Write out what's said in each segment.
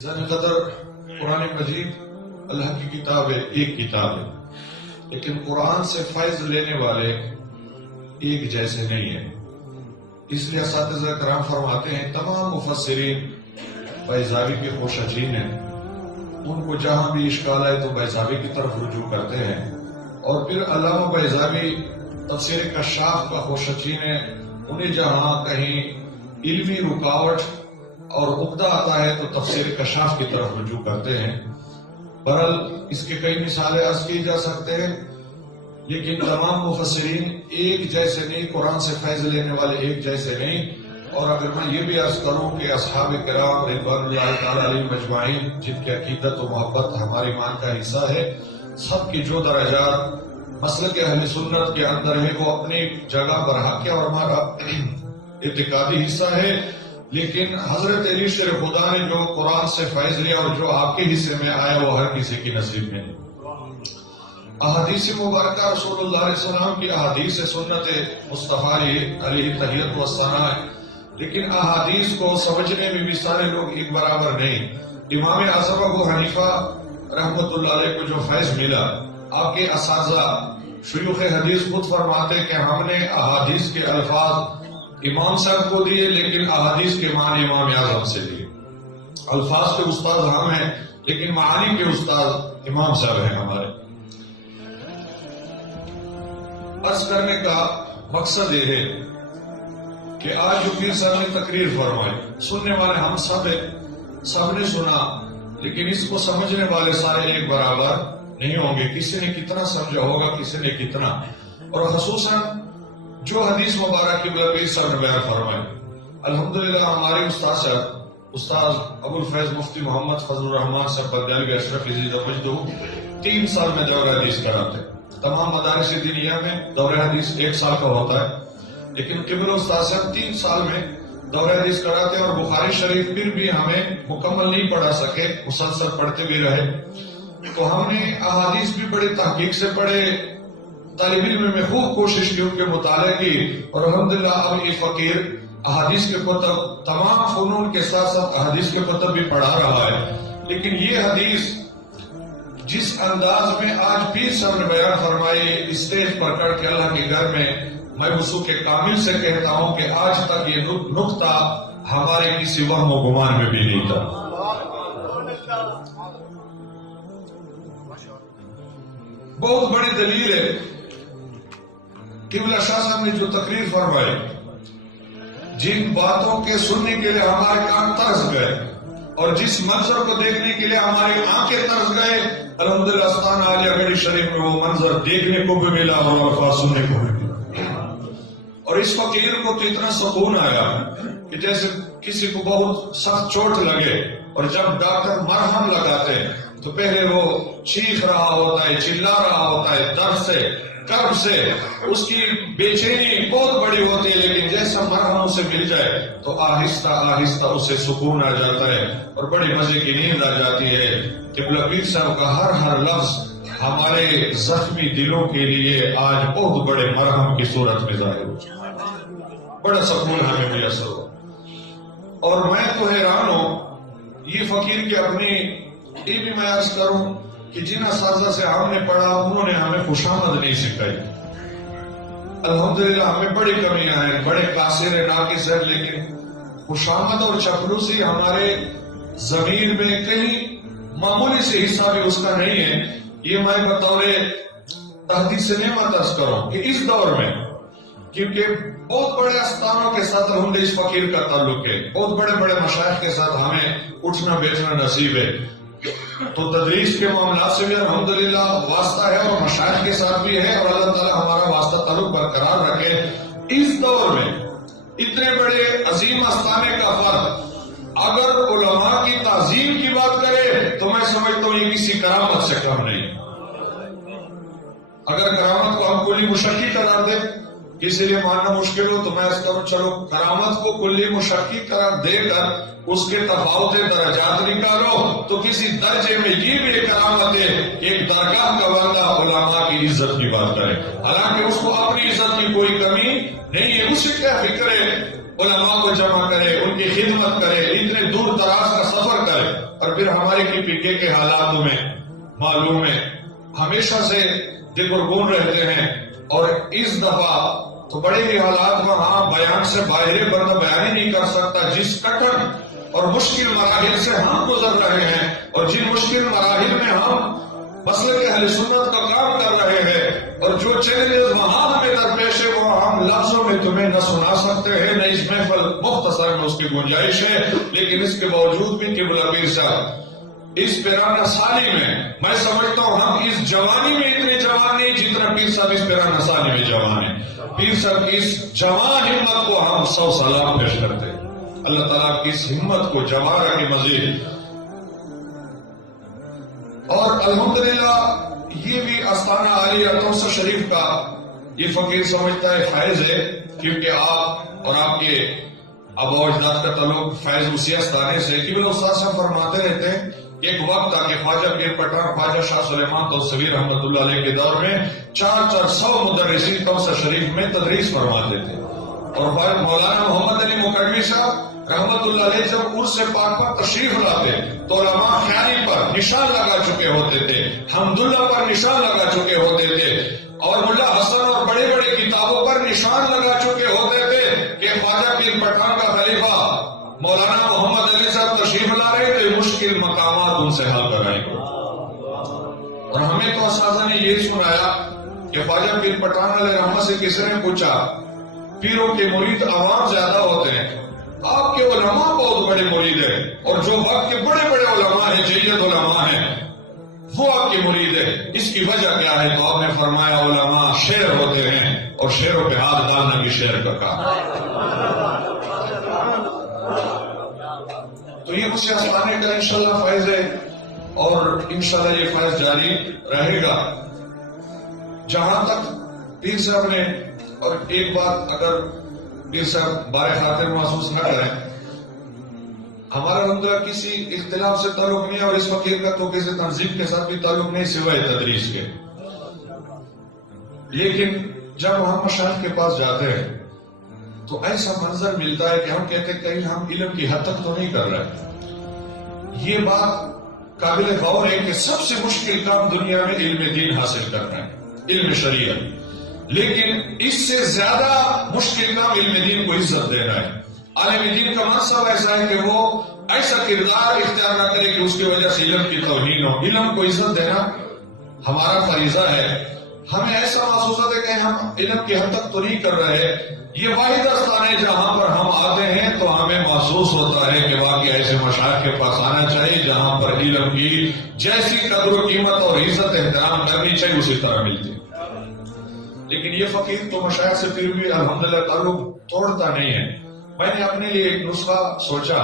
زن قدر قرآن مجید اللہ کی کتاب ہے، ایک کتاب ہے، لیکن قرآن سے فیض لینے والے ایک جیسے نہیں ہیں۔ اس لیے اساتذہ کرام فرماتے ہیں تمام مفسرین بیضاوی کے خوشچین ہیں، ان کو جہاں بھی اشکال آئے تو بیضاوی کی طرف رجوع کرتے ہیں، اور پھر علامہ بیضاوی تفسیر کشاف کا خوشچین ہے، انہیں جہاں کہیں علمی رکاوٹ اور عقدہ آتا ہے تو تفسیر کشاف کی طرف رجوع کرتے ہیں۔ بہرحال اس کے کئی مثالیں عرض کی جا سکتے ہیں، لیکن تمام مفسرین ایک جیسے نہیں، قرآن سے فیض لینے والے ایک جیسے نہیں۔ اور اگر میں یہ بھی عرض کروں کہ اصحاب کرام رضوان اللہ تعالی علیہم اجمعین، جن کی عقیدت و محبت ہمارے ایمان کا حصہ ہے، سب کی جو درجات مسلک اہل سنت کے اندر ہے وہ اپنی جگہ پر حق ہے اور ہمارا اعتقادی حصہ ہے، لیکن حضرت علی شیر خدا نے جو قرآن سے فیض لیا اور جو آپ کے حصے میں آیا وہ ہر کسی کی نصیب میں نہیں۔ احادیث مبارکہ رسول اللہ علیہ وسلم کی احادیث سنت مصطفیٰ علیہ تحیت و ثنا ہے، لیکن احادیث کو سمجھنے میں بھی سارے لوگ ایک برابر نہیں۔ امام اعظم ابو حنیفہ رحمۃ اللہ علیہ کو جو فیض ملا، آپ کے اساتذہ شیوخ حدیث خود فرماتے کہ ہم نے احادیث کے الفاظ امام صاحب کو دیے لیکن احادیث کے معنی امام اعظم سے دیے۔ الفاظ کے استاد ہم ہیں لیکن معانی کے استاد امام صاحب ہیں ہمارے۔ عرض کرنے کا مقصد یہ ہے کہ آج جو پیر صاحب نے تقریر فرمائی، سننے والے ہم سب ہیں، سب نے سنا، لیکن اس کو سمجھنے والے سارے ایک برابر نہیں ہوں گے، کسی نے کتنا سمجھا ہوگا، کسی نے کتنا، اور خصوصاً جو حدیث مبارک کی پیر صاحب نے بیان فرمائی۔ الحمدللہ ہمارے استاد صاحب استاد ابو الفیض مفتی محمد فضل الرحمان صاحب بردیالوی اشرف عزیز مجدو 3 سال میں دورہ حدیث کراتے ہیں۔ تمام مدارس دینیہ میں دورہ حدیث 1 سال کا ہوتا ہے، لیکن قبل استاد صاحب 3 سال میں دورہ حدیث کراتے ہیں، اور بخاری شریف پھر بھی ہمیں مکمل نہیں پڑھا سکے، مسلسل پڑھتے بھی رہے۔ تو ہم نے احادیث بھی بڑے تحقیق سے پڑھے، طالب علم میں خوب کوشش کی، ان کے مطالعے کی، اور الحمدللہ اب یہ فقیر احادیث کے کتب تمام فنون کے ساتھ ساتھ احادیث کے کتب بھی پڑھا رہا ہے۔ لیکن یہ حدیث جس انداز میں آج پیر صاحب نے بیان فرمائی اسٹیج پر کر کے اللہ کے گھر میں وصوق کامل سے کہتا ہوں کہ آج تک یہ نقطہ ہمارے کسی وہم و گمان میں بھی نہیں تھا۔ بہت بڑی دلیل ہے، قبلہ شاہ صاحب نے جو تقریر فرمائی، جن باتوں کے سننے کے لیے ہمارے کان ترس گئے اور جس منظر کو دیکھنے کے لیے ہماری آنکھیں ترس گئے، الحمدللہ استان عالیہ گڑھی شریف میں وہ منظر دیکھنے کو بھی ملا اور الفاظ سننے کو بھی ملا، اور اس فقیر کو تو اتنا سکون آیا کہ جیسے کسی کو بہت سخت چوٹ لگے، اور جب ڈاکٹر مرہم لگاتے ہیں تو پہلے وہ چیخ رہا ہوتا ہے، چلا رہا ہوتا ہے، درد سے کرب سے اس کی بے چینی بہت بڑی ہوتی ہے، لیکن جیسا مرہم اسے مل جائے تو آہستہ آہستہ اسے سکون آ جاتا ہے اور بڑی مزے کی نیند آ جاتی ہے۔ قبلہ پیر صاحب کا ہر لفظ ہمارے زخمی دلوں کے لیے آج بہت بڑے مرہم کی صورت میں ظاہر ہو، بڑا سکون ہمیں میسر ہو۔ اور میں تو حیران ہوں، یہ فقیر کی اپنی یہ بھی میں عرض کروں کہ جن اساتذہ سے ہم نے پڑھا انہوں نے ہمیں خوشامد نہیں سکھائی۔ الحمدللہ ہمیں بڑی کمیاں ہیں، بڑے قاصر ناقص ہیں، لیکن خوشامد اور چپلوسی ہمارے ضمیر میں کہیں معمولی سے حصہ بھی اس کا نہیں ہے۔ یہ میں بطور تحدیث نعمت عرض کروں کہ اس دور میں، کیونکہ بہت بڑے استانوں کے ساتھ الحمدللہ اس فقیر کا تعلق ہے، بہت بڑے بڑے مشائخ کے ساتھ ہمیں اٹھنا بیٹھنا نصیب ہے، تو تدریس کے معاملات سے بھی الحمدللہ واسطہ ہے اور مشائخ کے ساتھ بھی ہے، اور اللہ تعالیٰ ہمارا واسطہ تعلق برقرار رکھے۔ اس دور میں اتنے بڑے عظیم استانے کا فرد اگر علماء کی تعظیم کی بات کرے تو میں سمجھتا ہوں یہ کسی کرامت سے کم نہیں۔ اگر کرامت کو ہم کلی مشقی قرار دیں، کسی لیے ماننا مشکل ہو تو میں اس طرح چلو کرامت کو کلی مشقی قرار دے کر اس کے تفاوت درجات نکالو تو کسی درجے میں یہ بھی کرامت ہے کہ ایک درگاہ کا بندہ علماء کی عزت کی بات کرے، حالانکہ اس کو اپنی عزت کی کوئی کمی نہیں ہے، اسے کیا فکر ہے علماء کو جمع کرے، ان کی خدمت کرے، اتنے دور دراز کا سفر کرے، اور پھر ہمارے KPK کے حالات میں معلوم ہے ہمیشہ سے دل پرگون رہتے ہیں، اور اس دفعہ تو بڑے ہی حالات میں ہاں بیان سے باہر بندہ بیان ہی نہیں کر سکتا، جس کٹن اور مشکل مراحل سے ہم گزر رہے ہیں، اور جن مشکل مراحل میں ہم مسلک اہل سنت کا کام کر رہے ہیں، اور جو چیلنجز وہاں ہمیں درپیش ہے وہ ہم لفظوں میں تمہیں نہ سنا سکتے ہیں، نہ اس محفل مختصر میں اس کی گنجائش ہے، لیکن اس کے باوجود بھی قبلہ پیر صاحب اس پیرانہ سالی میں سمجھتا ہوں ہم اس جوانی میں اتنے جوان نہیں جتنا پیر صاحب اس پیرانہ سالی میں جوان ہیں۔ پیر صاحب کی اس جوان ہمت کو ہم 100 سلام پیش کرتے ہیں۔ اللہ تعالیٰ کی اس ہمت کو جما رکھے مزید، اور الحمدللہ یہ بھی آستانہ عالیہ توسط شریف کا یہ فقیر سمجھتا ہے فیض ہے، کیونکہ آپ اور آپ کے آبا و اجداد کا تعلق فیض اسی آستانے سے کہ وہ استاد صاحب فرماتے رہتے ہیں کہ ایک وقت تھا کہ خواجہ پیر پٹھان خواجہ شاہ سلیمان توسوی رحمۃ اللہ علیہ کے دور میں 400 مدرسین توسط شریف میں تدریس فرماتے تھے، اور مولانا محمد علی مکرمی صاحب رحمت اللہ علیہ جب عرس پاک پر تشریف لاتے تو علماء خیالی پر نشان لگا چکے ہوتے تھے، حمداللہ پر نشان لگا چکے ہوتے تھے، اور ملا حسن اور بڑے بڑے کتابوں پر نشان لگا چکے ہوتے تھے کہ خواجہ پیر پٹھان کا خلیفہ مولانا محمد علی صاحب تشریف لا رہے تھے، مشکل مقامات ان سے حل کرائیں گے۔ اور ہمیں تو اساتذہ نے یہ سنایا کہ خواجہ پیر پٹھان علیہ رحمت سے کسی نے پوچھا پیروں کے مرید عوام زیادہ ہوتے ہیں، آپ کے علماء بہت بڑے مرید ہیں، اور جو وقت کے بڑے بڑے علماء ہیں، جید علماء ہیں، وہ آپ کے مرید ہے، اس کی وجہ کیا ہے؟ تو آپ نے فرمایا علماء شعر ہوتے ہیں، اور شعروں پہ ہاتھ ڈالنا کی شعر کا کام۔ تو یہ مجھ سے آسمانے کا انشاءاللہ فیض ہے، اور انشاءاللہ یہ فیض جاری رہے گا جہاں تک پیر صاحب نے۔ اور ایک بات اگر پیر صاحب بارے خاطر محسوس نہ کریں، ہمارا الحمدللہ کسی اختلاف سے تعلق نہیں ہے، اور اس فقیر کا تو کسی تنظیم کے ساتھ بھی تعلق نہیں سوائے تدریس کے، لیکن جب ہم مشائخ کے پاس جاتے ہیں تو ایسا منظر ملتا ہے کہ ہم کہتے ہیں کہیں ہم علم کی حد تک تو نہیں کر رہے۔ یہ بات قابل غور ہے کہ سب سے مشکل کام دنیا میں علم دین حاصل کرنا ہے، علم شریعت، لیکن اس سے زیادہ مشکل کام علم دین کو عزت دینا ہے۔ عالم دین کا منصب ایسا ہے کہ وہ ایسا کردار اختیار نہ کرے کہ اس کی وجہ سے علم کی توہین ہو۔ علم کو عزت دینا ہمارا فریضہ ہے۔ ہمیں ایسا محسوس ہوتا ہے کہ ہم علم کی حد تک تو نہیں کر رہے، یہ واحد آستان ہے جہاں پر ہم آتے ہیں تو ہمیں محسوس ہوتا ہے کہ واقعی ایسے مشائخ کے پاس آنا چاہیے جہاں پر علم کی جیسی قدر و قیمت اور عزت احترام کرنی چاہیے اسی طرح ملتی۔ لیکن یہ فقیر تو مشائخ سے پھر بھی الحمدللہ تعلق توڑتا نہیں ہے۔ میں نے اپنے لیے ایک نسخہ سوچا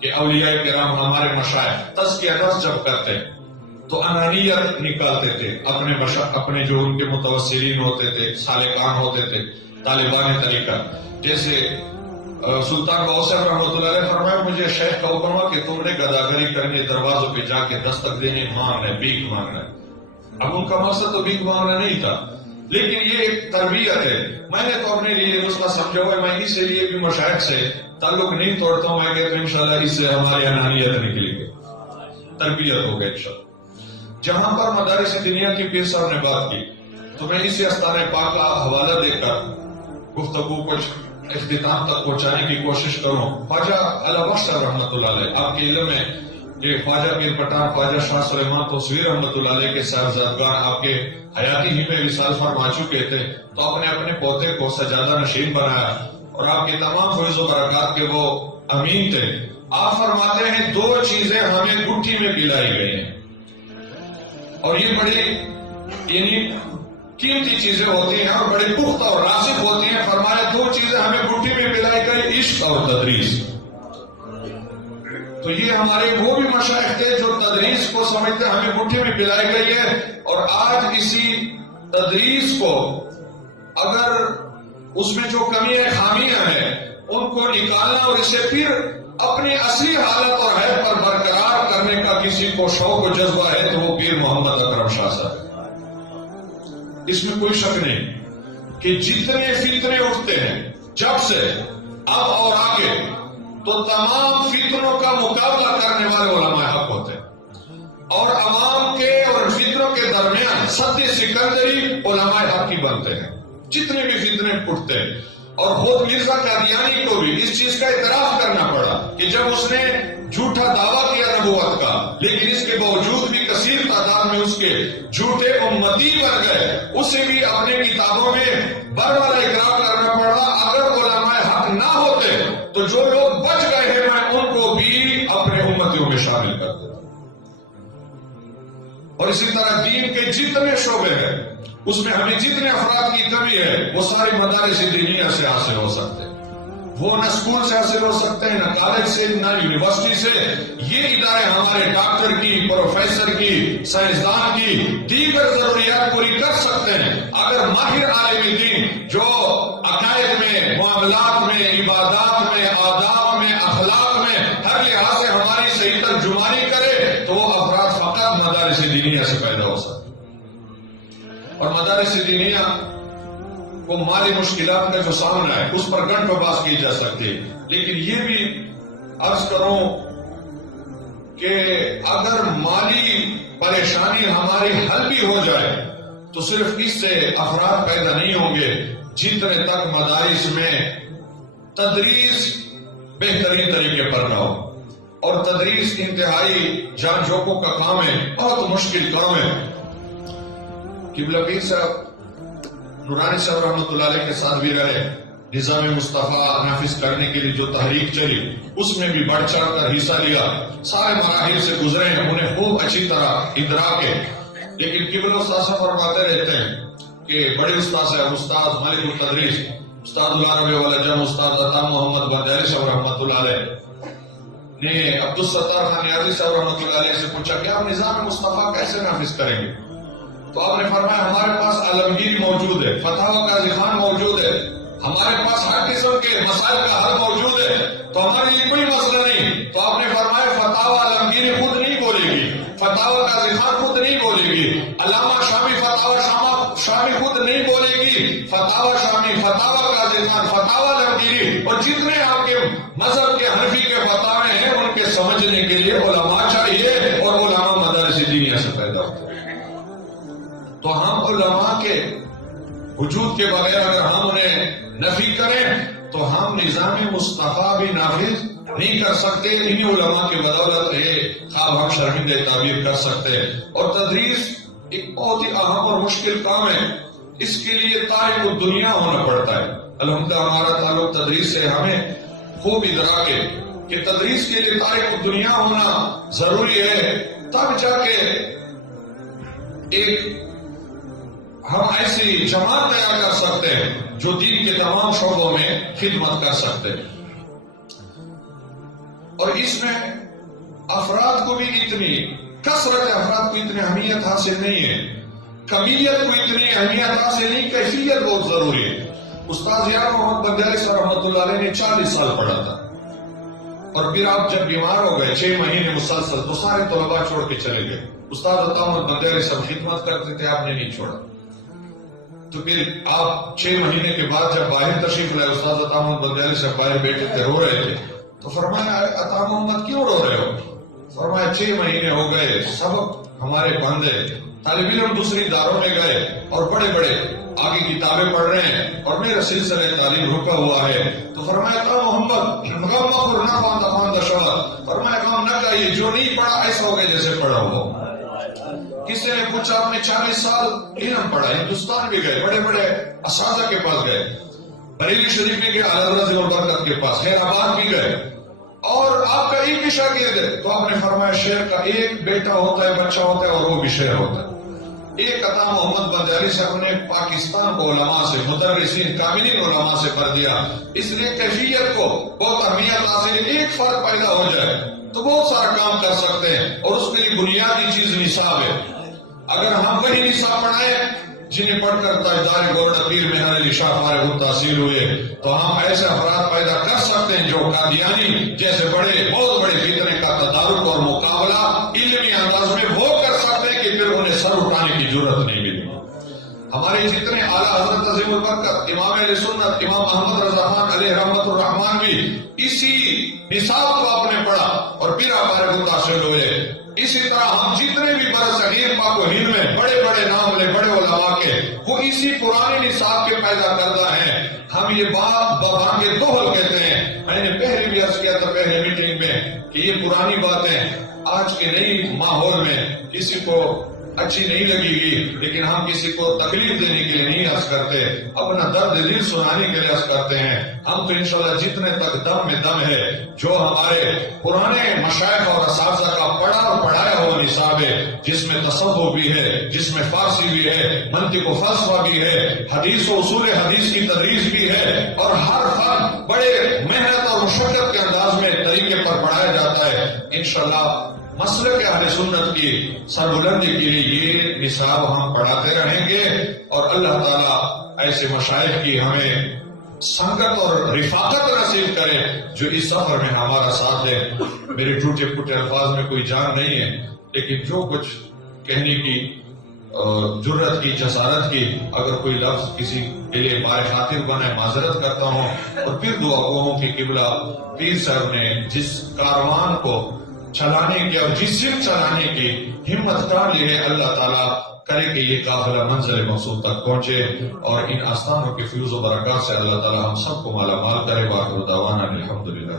کہ اولیاء کرام ہمارے مشائخ تزکیہ نفس جب کرتے تو انانیت نکالتے تھے، اپنے جو ان کے متوسلین ہوتے تھے، سالکان ہوتے تھے، طالبان طریقہ، جیسے سلطان بہوسر رحمۃ اللہ علیہ فرمایا مجھے شیخ کا حکم ہوا کہ تم نے گداگری کرنی، دروازوں پہ جا کے دستک دینے، مانگنا ہے، بھیک مانگنا ہے۔ اب ان کا مقصد تو بھیک مانگنا نہیں تھا، لیکن یہ ایک تربیت ہے۔ میں نے تو اپنے لیے اس کا سمجھا ہوا ہے، میں اسی لیے بھی مشائخ سے تعلق نہیں توڑتا ہوں۔ میں کہتا ہوں انشاءاللہ اس سے ہماری انانیت نکلے گی، تربیت ہوگا انشاءاللہ۔ جہاں پر مدارس دنیا کی پیر صاحب نے بات کی تو میں اسی آستان پاک کا حوالہ دے کر گفتگو کو اختتام تک پہنچانے کی کوشش کروں۔ خواجہ علی بخش صاحب رحمۃ اللہ علیہ، آپ کے علم میں کہ خواجہ پیر پٹھان خواجہ شاہ سلیمان توسوی رحمۃ اللہ علیہ کے صاحبزادگان آپ کے حیاتی ہی میں وصال فرما چکے تھے، تو آپ نے اپنے پوتے کو سجادہ نشین بنایا، اور آپ کے تمام فیض و برکات کے وہ امین تھے۔ آپ فرماتے ہیں دو چیزیں ہمیں گٹھی میں پلائی گئی ہیں، اور یہ بڑی یعنی قیمتی چیزیں ہوتی ہیں اور بڑے پختہ اور راسخ ہوتی ہیں۔ فرمایا دو چیزیں ہمیں گٹھی میں پلائی گئی، عشق اور تدریس۔ تو یہ ہمارے وہ بھی مشائخ تھے جو تدریس کو سمجھتے ہمیں گٹھی میں پلائی گئی ہے، اور آج اسی تدریس کو اگر اس میں جو کمیاں خامیاں ہیں ان کو نکالنا اور اسے پھر اپنی اصلی حالت اور حیثیت پر برقرار کرنے کا کسی کو شوق و جذبہ ہے تو وہ پیر محمد اکرم شاہ صاحب۔ اس میں کوئی شک نہیں کہ جتنے فتنے اٹھتے ہیں جب سے اب اور آگے تو تمام فتنوں کا مقابلہ کرنے والے علماء حق ہوتے ہیں، اور عوام کے اور فتنوں کے درمیان سد سکندری علماء حق کی بنتے ہیں۔ جتنے بھی فتنے اٹھتے ہیں، اور خود مرزا قادیانی کو بھی اس چیز کا اعتراف کرنا پڑا کہ جب اس نے جھوٹا دعویٰ کیا نبوت کا، لیکن اس کے باوجود بھی کثیر تعداد میں اس کے جھوٹے امتی بن گئے، اسے بھی اپنے کتابوں میں بر والا اقرار کرنا پڑا۔ اگر علماء حق نہ ہوتے تو جو لوگ بچ گئے ہیں میں ان کو بھی اپنے امتیوں میں شامل کر دیتا۔ اور اسی طرح دین کے جتنے شعبے ہیں اس میں ہمیں جتنے افراد کی کمی ہے وہ سارے مدارس دینیہ سے حاصل ہو سکتے ہیں، وہ نہ اسکول سے حاصل ہو سکتے ہیں، نہ کالج سے، نہ یونیورسٹی سے۔ یہ ادارے ہمارے ڈاکٹر کی، پروفیسر کی، سائنسدان کی دیگر ضروریات پوری کر سکتے ہیں اگر ماہر عالم دین جو عقائد میں، معاملات میں، عبادات میں، آداب میں، اخلاق میں ہر لحاظ سے ہماری صحیح ترجمانی کرے تو وہ افراد فقط مدارس دینیہ سے پیدا ہو سکتے ہیں۔ اور مدارس دینیہ کو مالی مشکلات کا جو سامنا ہے اس پر گھنٹوں بات کی جا سکتی ہے، لیکن یہ بھی عرض کروں کہ اگر مالی پریشانی ہماری حل بھی ہو جائے تو صرف اس سے افراد پیدا نہیں ہوں گے جتنے تک مدارس میں تدریس بہترین طریقے پر نہ ہو، اور تدریس انتہائی جان جوکوں کا کام ہے، بہت مشکل کام ہے۔ قبلہ پیر صاحب نورانی صاحب رحمۃ اللہ علیہ کے ساتھ بھی رہے، نظام مصطفیٰ نافذ کرنے کے لیے جو تحریک چلی اس میں بھی بڑھ چڑھ کر حصہ لیا، سارے مراحل سے گزرے ہیں، انہیں خوب اچھی طرح ادراک ہے۔ لیکن قبلہ استاد صاحب فرماتے رہتے ہیں کہ بڑے استاد ہیں، استاد مالک التدریس، استاد العرب والعجم، استاد عطا محمد بندیالی صاحب رحمۃ اللہ علیہ نے عبدالستار خان نیازی صاحب رحمۃ اللہ علیہ سے پوچھا کہ آپ نظام مصطفیٰ کیسے نافذ کریں گے؟ تو آپ نے فرمایا ہمارے پاس عالمگیری موجود ہے، فتاوی قاضی خان موجود ہے، ہمارے پاس ہر قسم کے مسائل کا حل موجود ہے، تو ہمارے لیے کوئی مسئلہ نہیں۔ تو آپ نے فرمایا فتاوی عالمگیری خود نہیں بولے گی، فتاوی قاضی خان خود نہیں بولے گی، علامہ شامی فتاوی شامی خود نہیں بولے گی، فتاوی شامی، فتاوی قاضی خان، فتاوی عالمگیری اور جتنے آپ کے مذہب کے حنفی کے فتاوے ہیں ان کے سمجھنے کے لیے علماء چاہیے، اور علماء مدارس دینیہ سے پیدا ہوتے ہیں۔ تو ہم علماء کے وجود کے بغیر اگر ہم انہیں نفی کریں تو ہم نظام مصطفیٰ بھی نافذ نہیں کر سکتے۔ انہیں علماء کے بدولت خواب ہم شرمندہ تعبیر کر سکتے۔ اور تدریس ایک بہت ہی اہم اور مشکل کام ہے، اس کے لیے تارک الدنیا ہونا پڑتا ہے۔ الحمدللہ ہمارا تعلق تدریس سے ہمیں خوب ادراک ہے کہ تدریس کے لیے تارک الدنیا ہونا ضروری ہے، تب جا کے ایک ہم ایسی جماعت تیار کر سکتے ہیں جو دین کے تمام شعبوں میں خدمت کر سکتے ہیں۔ اور اس میں افراد کو بھی اتنی کثرت افراد کو اتنی اہمیت حاصل نہیں ہے، کمیت کو اتنی اہمیت حاصل نہیں، کیفیت بہت ضروری ہے۔ استاد یار محمد بندیالی صاحب رحمۃ اللہ علیہ نے 40 سال پڑھا تھا، اور پھر آپ جب بیمار ہو گئے 6 مہینے مسلسل تو سارے طلباء چھوڑ کے چلے گئے۔ استاد عطا محمد بندیالی صاحب خدمت کرتے تھے، آپ نے نہیں چھوڑا۔ تو پھر آپ 6 مہینے کے بعد جب باہر تشریف لائے، استاد عطا محمد بندیالی صاحب باہر بیٹھے تھے، رو رہے تھے، تو فرمایا عطا محمد کیوں رو رہے ہو؟ فرمایا 6 مہینے ہو گئے، سبق ہمارے بند ہے، طالب علم دوسری اداروں میں گئے اور بڑے بڑے آگے کتابیں پڑھ رہے ہیں اور میرا سلسلہ تعلیم رکا ہوا ہے۔ تو فرمایا عطا محمد فرمایا کام نہ کہیے، جو نہیں پڑھا ایسا ہو گئے جیسے پڑھا ہوا۔ کسی نے پوچھا آپ نے 40 سال علم پڑھا، ہندوستان بھی گئے، بڑے بڑے اساتذہ کے پاس گئے، بریلی شریف میں گئے، اعلیٰ حضرت برکت کے پاس، خیر آباد بھی گئے، اور آپ کا ایک بھی شاگرد ہے؟ تو آپ نے فرمایا شہر کا ایک بیٹا ہوتا ہے، بچہ ہوتا ہے، اور وہ بھی شہر ہوتا ہے۔ ایک عطا محمد بندیالی صاحب نے پاکستان کو علماء سے، مدرسین کاملین علماء سے بھر دیا، اس لیے کیفیت کو بہت اہمیت حاصل ہے۔ ایک فرق پیدا ہو جائے تو بہت سارا کام کر سکتے ہیں، اور اس کے لیے بنیادی چیز نصاب ہے۔ اگر ہم وہی نصاب پڑھائیں جنہیں پڑھ کر تاجدار گورنر پیر مہر علی شاہ فارغ التحصیل ہوئے، تو ہم ایسے افراد پیدا کر سکتے ہیں جو قادیانی جیسے بہت بڑے فتنے کا تدارک اور مقابلہ علمی انداز میں وہ کر سکتے ہیں کہ پھر انہیں سر اٹھانے کی ضرورت نہیں ملے۔ ہمارے جتنے اعلیٰ حضرت عظیم البرکت امام اہل سنت امام احمد رضا خان علیہ رحمت الرحمان بھی اسی نصاب کو آپ نے پڑھا اور پھر ہمارے متاثر ہوئے. اسی طرح ہم جتنے بھی برصغیر پاک و ہند میں بڑے بڑے نام لے بڑے علماء کے وہ اسی پرانے نصاب کے پیدا کردہ ہیں. ہم یہ بابا کے دوہل کہتے ہیں. میں نے پہلے بھی عرض کیا تھا پہلے میٹنگ میں کہ یہ پرانی باتیں آج کے نئی ماحول میں کسی کو اچھی نہیں لگے گی، لیکن ہم کسی کو تکلیف دینے کے لیے نہیں عرض کرتے، اپنا درد دل سنانے کے لیے عرض کرتے ہیں. ہم تو انشاءاللہ جتنے تک دم میں دم ہے جو ہمارے پرانے مشائخ اور اساتذہ کا پڑھا اور پڑھایا ہوا نصاب ہے، جس میں تصوف بھی ہے، جس میں فارسی بھی ہے، منطق و فلسفہ بھی ہے، حدیث و اصول حدیث کی تدریس بھی ہے، اور ہر فن بڑے محنت اور مشقت کے انداز میں طریقے پر پڑھایا جاتا ہے. انشاءاللہ مسلک اہل سنت کی سربلندی کے لیے یہ نصاب ہم پڑھاتے رہیں گے، اور اللہ تعالیٰ ایسے مشائخ کی ہمیں سنگت اور رفاقت نصیب کرے جو اس سفر میں ہمارا ساتھ ہے. میرے ٹوٹے پھوٹے الفاظ میں کوئی جان نہیں ہے، لیکن جو کچھ کہنے کی جرت کی جسارت کی اگر کوئی لفظ کسی کے لیے بائے خاطر بنے معذرت کرتا ہوں. اور پھر دعا گو ہوں کہ قبلہ پیر صاحب نے جس کاروان کو چلانے کی اور جس سے چلانے کی ہمت کر لی ہے، اللہ تعالیٰ کرے کہ یہ قافلہ منزل مقصود تک پہنچے، اور ان آستانوں کے فیوز و برکات سے اللہ تعالیٰ ہم سب کو مالا مال کرے. واخر دعوانا الحمدللہ.